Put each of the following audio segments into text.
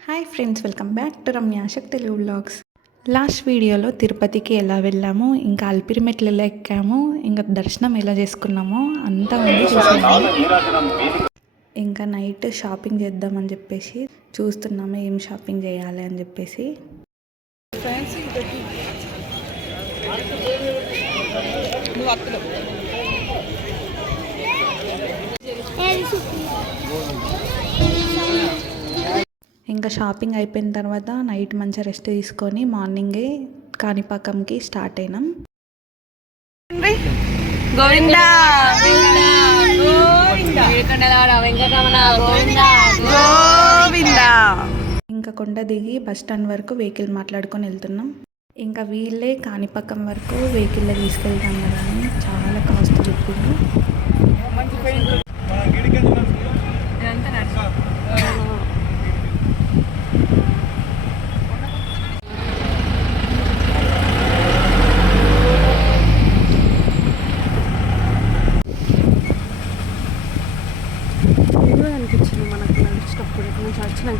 Hi friends welcome back to Ramya Shakti Telugu vlogs last వీడియోలో తిరుపతికి ఎలా వెళ్ళాము ఇంకా అల్పిరి మెట్లు ఎలా ఎక్కాము ఇంకా దర్శనం ఎలా చేసుకున్నామో అంతా ఉంది చూసాము ఇంకా నైట్ షాపింగ్ చేద్దామని చెప్పేసి చూస్తున్నాము ఏం షాపింగ్ చేయాలి అని చెప్పేసి. ఇంకా షాపింగ్ అయిపోయిన తర్వాత నైట్ మంచిగా రెస్ట్ తీసుకొని మార్నింగే కాణిపాకంకి స్టార్ట్ అయినాం. గోవిందా? గోవిందా? ఇంకా కొండ దిగి బస్ స్టాండ్ వరకు వెహికల్ మాట్లాడుకొని వెళ్తున్నాం. ఇంకా వీళ్ళే కాణిపాకం వరకు వెహికల్లో తీసుకెళ్తాం కదా చాలా కాస్ట్ చెప్పింది ఇదిగో అనిపించింది మనకు నడిచినప్పుడు ఇక్కడ నుంచి వచ్చినాక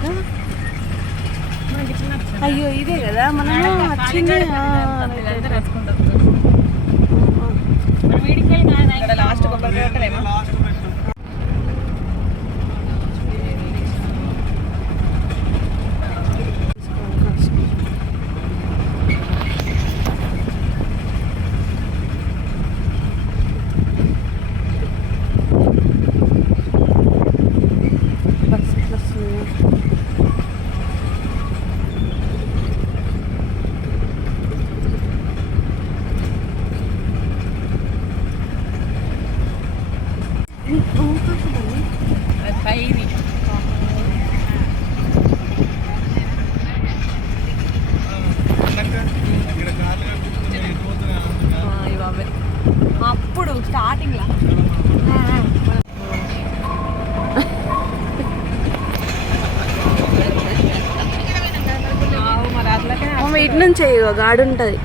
అయ్యో ఇదే కదా మనము వచ్చింది ఆ, లాస్ట్ కొబ్బరి ఇటు నుంచి గాడి ఉంటుంది.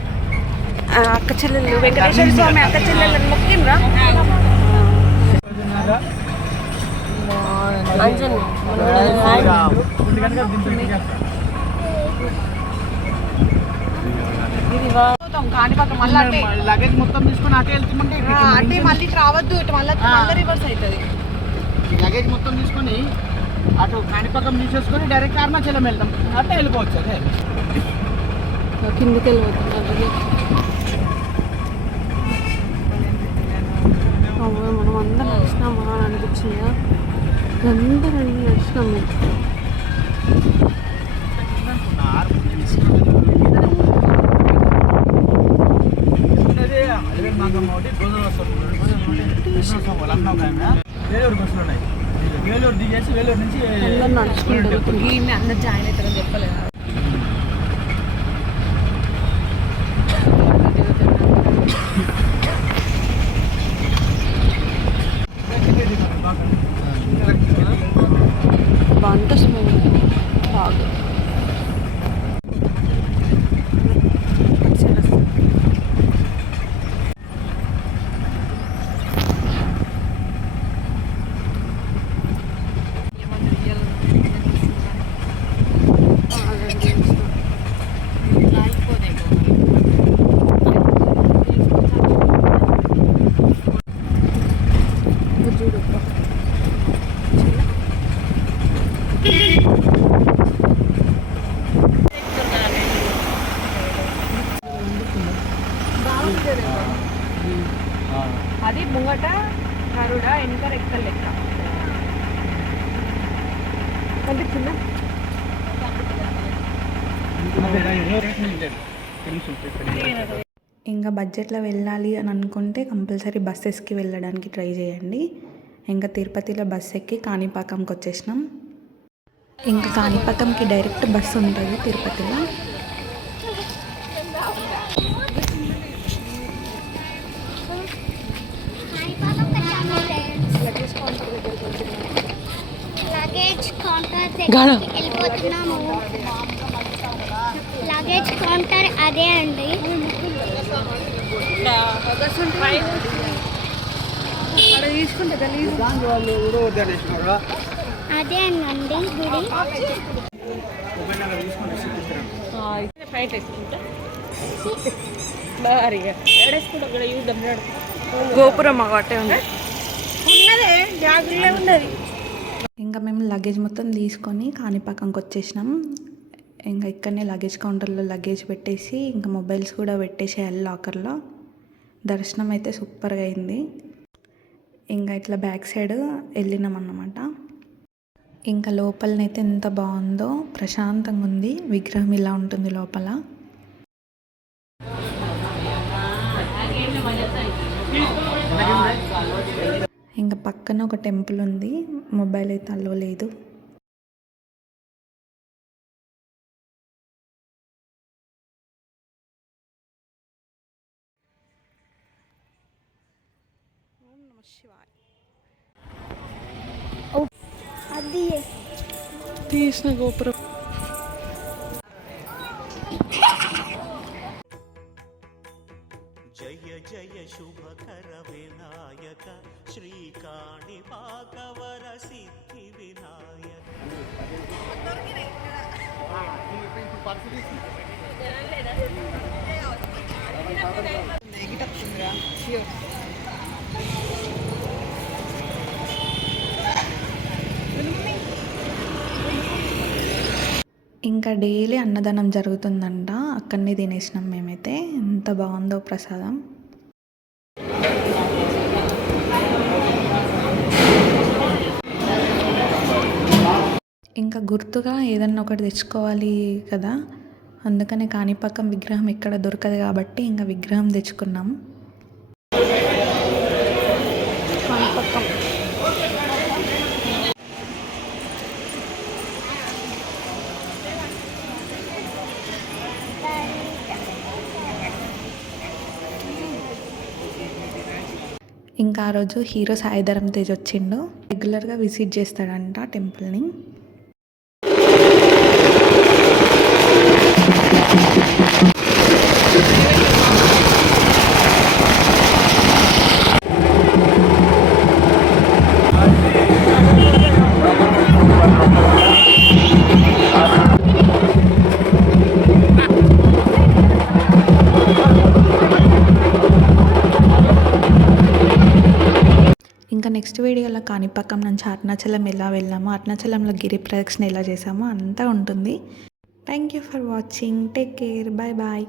అక్క చెల్లెళ్ళు వెంకటేశ్వర స్వామి అక్క చెల్లెళ్ళు మొక్కిండ్రా? లగేజ్ మొత్తం తీసుకొని అటే వెళ్తుంటే అంటే మళ్ళీ ఇటు రావద్దు ఇటు మళ్ళీ మళ్ళీ రివర్స్ అవుతుంది లగేజ్ మొత్తం తీసుకొని అటు కాణిపాకం తీసేసుకొని డైరెక్ట్ అరుణాచలం వెళ్దాం. అట్టే వెళ్ళిపోవచ్చు అదే. కిందికి వెళ్ళిపోతున్నారు అవ్వ మనం అందరం నడిచినామా అని అనిపించిందా అందరం నడిచినాము వేలూరు బస్సులు వేలూరు దిగేసి వేలూరు నుంచి అందరం అందరు జాయిన్ అవుతారని చెప్పలేదు అది ముంగట కరుడ వెనుక రెక్కల లెక్క. కనిపించిందా ఇంకా బడ్జెట్లో వెళ్ళాలి అని అనుకుంటే కంపల్సరీ బస్సెస్కి వెళ్ళడానికి ట్రై చేయండి. ఇంకా తిరుపతిలో బస్ ఎక్కి కాణిపాకంకి వచ్చేసినాం. ఇంకా కాణిపాకంకి డైరెక్ట్ బస్సు ఉంటుంది తిరుపతిలో. లగేజ్ కౌంటర్ గాడ. దగ్గరికి వెళ్ళిపోతున్నాము. లగేజ్ కౌంటర్ అదే అండి. అక్కడ తీసుకుంటే అదే అండి గుడి. వేసుకుంటా భారీగా చూద్దాం గోపురం ఒకటే ఉంది. ఉన్నదే జాగ్రత్త ఉన్నది. ఇంకా మేము లగేజ్ మొత్తం తీసుకొని కాణిపాకంకి వచ్చేసినాం. ఇంకా ఇక్కడనే లగేజ్ కౌంటర్లో లగేజ్ పెట్టేసి ఇంకా మొబైల్స్ కూడా పెట్టేసేయాలి లాకర్లో దర్శనం అయితే సూపర్గా అయింది. ఇంకా ఇట్లా బ్యాక్ సైడ్ వెళ్ళినాం అన్నమాట. ఇంకా లోపలనైతే ఎంత బాగుందో ప్రశాంతంగా ఉంది విగ్రహం ఇలా ఉంటుంది లోపల. ఇంకా పక్కన ఒక టెంపుల్ ఉంది మొబైల్ అయితే అల్లో లేదు. అది తీసిన గోపురం జయ జయ శుభకర వినాయక శ్రీకాణి పాకవర సిద్ధి వినాయక ఇంకా డైలీ అన్నదానం జరుగుతుందంట. అక్కడనే తినేసినాం మేమైతే. ఎంత బాగుందో ప్రసాదం. ఇంకా గుర్తుగా ఏదన్నా ఒకటి తెచ్చుకోవాలి కదా. అందుకనే కాణిపాకం విగ్రహం ఇక్కడ దొరకదు కాబట్టి ఇంకా విగ్రహం తెచ్చుకున్నాం. ఇంకా ఆ రోజు హీరో సాయిధరం తేజ్ వచ్చిండు రెగ్యులర్గా విజిట్ చేస్తాడంట టెంపుల్ని. నెక్స్ట్ వీడియోలో కాణిపాకం నుంచి అరుణాచలం ఎలా వెళ్ళాము అరుణాచలంలో గిరి ప్రదక్షిణ ఎలా చేసామో అంతా ఉంటుంది. Thank you for watching take care bye bye